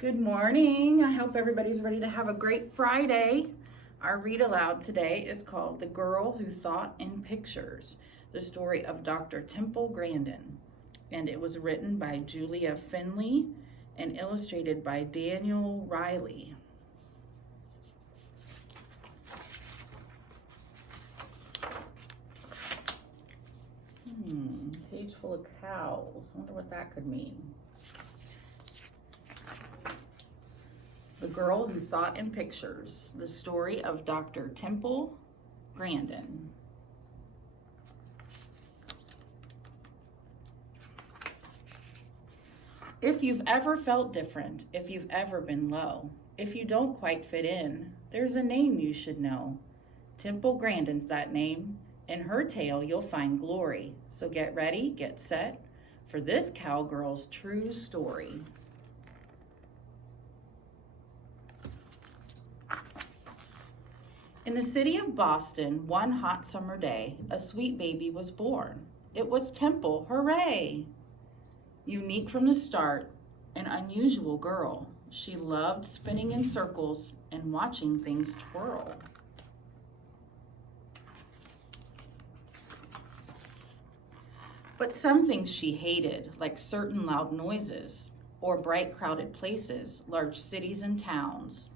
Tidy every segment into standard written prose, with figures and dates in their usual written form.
Good morning. I hope everybody's ready to have a great Friday. Our read aloud today is called The Girl Who Thought in Pictures, the story of Dr. Temple Grandin. And it was written by Julia Finley and illustrated by Daniel Riley. Page full of cows. Wonder what that could mean. The Girl Who Thought in Pictures, the story of Dr. Temple Grandin. If you've ever felt different, if you've ever been low, if you don't quite fit in, there's a name you should know. Temple Grandin's that name. In her tale, you'll find glory. So get ready, get set for this cowgirl's true story. In the city of Boston, one hot summer day, a sweet baby was born. It was Temple, hooray! Unique from the start, an unusual girl. She loved spinning in circles and watching things twirl. But some things she hated, like certain loud noises, or bright crowded places, large cities and towns.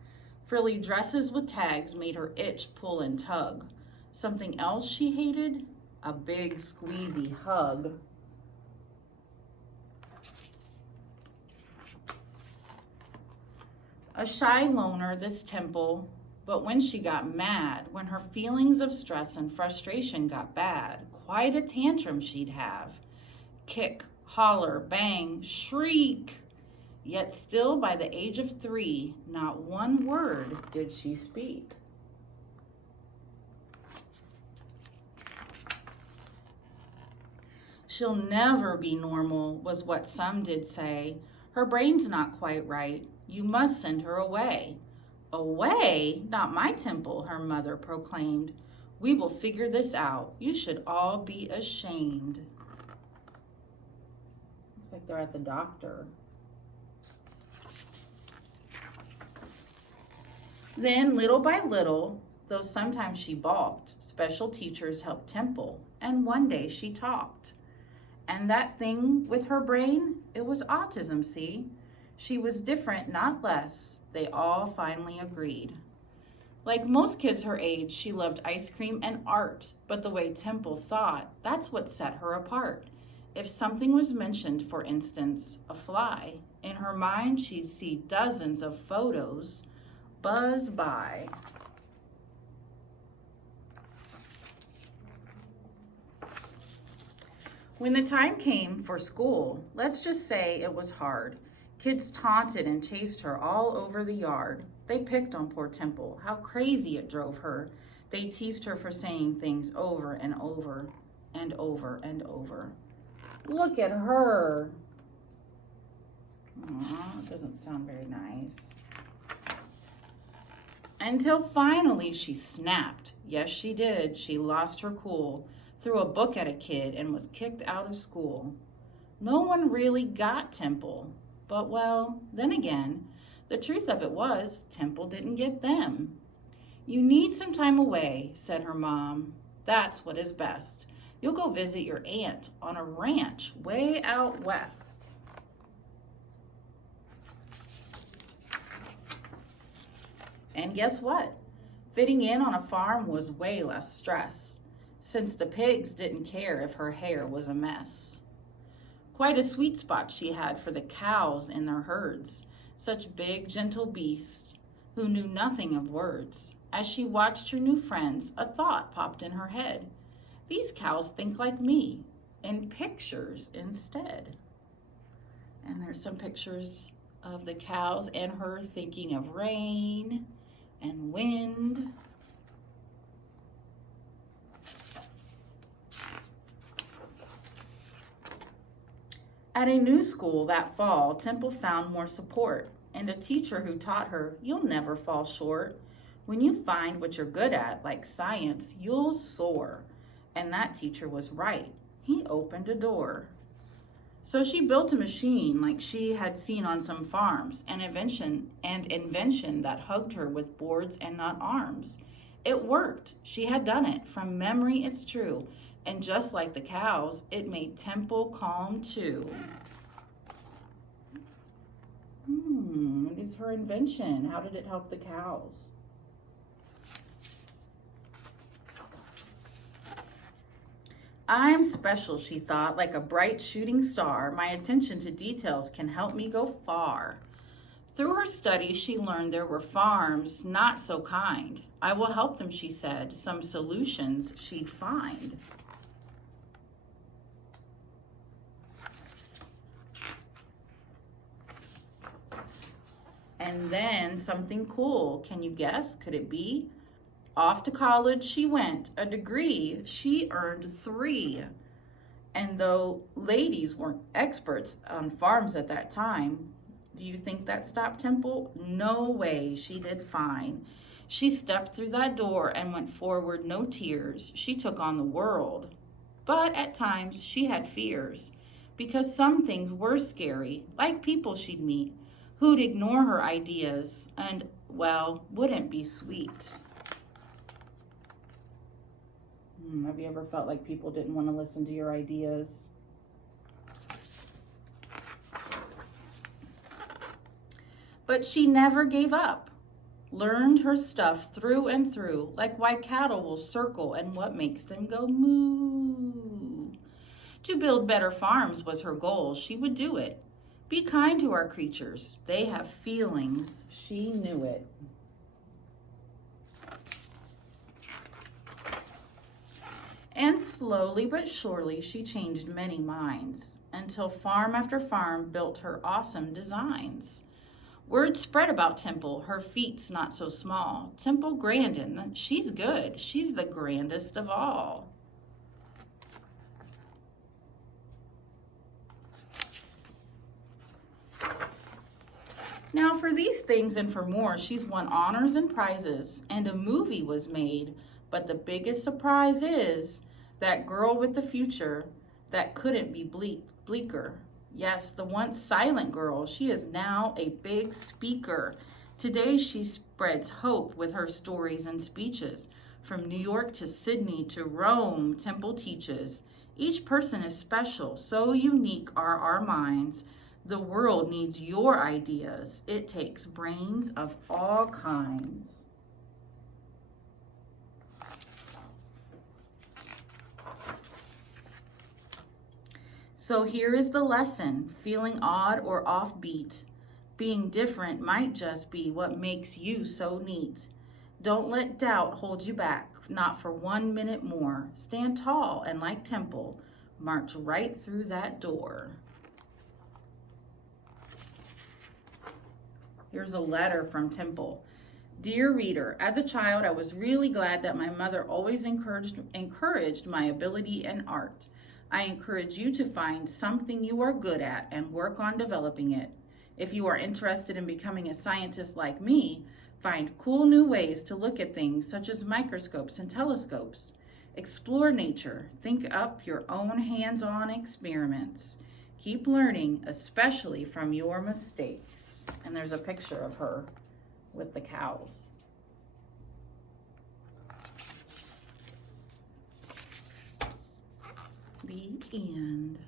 Frilly dresses with tags made her itch, pull, and tug. Something else she hated? A big, squeezy hug. A shy loner, this Temple, but when she got mad, when her feelings of stress and frustration got bad, quite a tantrum she'd have. Kick, holler, bang, shriek. Yet still by the age of 3, not one word did she speak. She'll never be normal, was what some did say. Her brain's not quite right. You must send her away. Away? Not my Temple, her mother proclaimed. We will figure this out. You should all be ashamed. Looks like they're at the doctor. Then, little by little, though sometimes she balked, special teachers helped Temple, and one day she talked. And that thing with her brain, it was autism, see? She was different, not less, they all finally agreed. Like most kids her age, she loved ice cream and art, but the way Temple thought, that's what set her apart. If something was mentioned, for instance, a fly, in her mind she'd see dozens of photos buzz by. When the time came for school, let's just say it was hard. Kids taunted and chased her all over the yard. They picked on poor Temple, how crazy it drove her. They teased her for saying things over and over and over and over. Look at her. Aw, it doesn't sound very nice. Until finally she snapped. Yes, she did. She lost her cool, threw a book at a kid, and was kicked out of school. No one really got Temple. But, well, then again, the truth of it was, Temple didn't get them. You need some time away, said her mom. That's what is best. You'll go visit your aunt on a ranch way out west. And guess what? Fitting in on a farm was way less stress, since the pigs didn't care if her hair was a mess. Quite a sweet spot she had for the cows in their herds, such big, gentle beasts who knew nothing of words. As she watched her new friends, a thought popped in her head. These cows think like me, in pictures instead. And there's some pictures of the cows and her thinking of rain and wind. At a new school that fall, Temple found more support and a teacher who taught her, you'll never fall short. When you find what you're good at, like science, you'll soar. And that teacher was right. He opened a door. So she built a machine like she had seen on some farms, an invention that hugged her with boards and not arms. It worked. She had done it. From memory, it's true. And just like the cows, it made Temple calm too. What is her invention? How did it help the cows? I'm special, she thought, like a bright shooting star. My attention to details can help me go far. Through her studies, she learned there were farms not so kind. I will help them, she said. Some solutions she'd find. And then something cool. Can you guess? Could it be? Off to college she went. A degree. She earned 3. And though ladies weren't experts on farms at that time, do you think that stopped Temple? No way. She did fine. She stepped through that door and went forward, no tears. She took on the world. But at times she had fears, because some things were scary, like people she'd meet who'd ignore her ideas and, well, wouldn't be sweet. Have you ever felt like people didn't want to listen to your ideas? But she never gave up. Learned her stuff through and through, like why cattle will circle and what makes them go moo. To build better farms was her goal. She would do it. Be kind to our creatures. They have feelings. She knew it. And slowly but surely, she changed many minds until farm after farm built her awesome designs. Word spread about Temple, her feat's not so small. Temple Grandin, she's good. She's the grandest of all. Now for these things and for more, she's won honors and prizes, and a movie was made. But the biggest surprise is that girl with the future that couldn't be bleaker. Yes, the once silent girl, she is now a big speaker. Today she spreads hope with her stories and speeches. From New York to Sydney to Rome, Temple teaches. Each person is special, so unique are our minds. The world needs your ideas. It takes brains of all kinds. So here is the lesson. Feeling odd or offbeat, being different might just be what makes you so neat. Don't let doubt hold you back, not for 1 minute more. Stand tall and like Temple, march right through that door. Here's a letter from Temple. Dear reader, as a child, I was really glad that my mother always encouraged my ability in art. I encourage you to find something you are good at and work on developing it. If you are interested in becoming a scientist like me, find cool new ways to look at things such as microscopes and telescopes. Explore nature. Think up your own hands-on experiments. Keep learning, especially from your mistakes. And there's a picture of her with the cows. The end.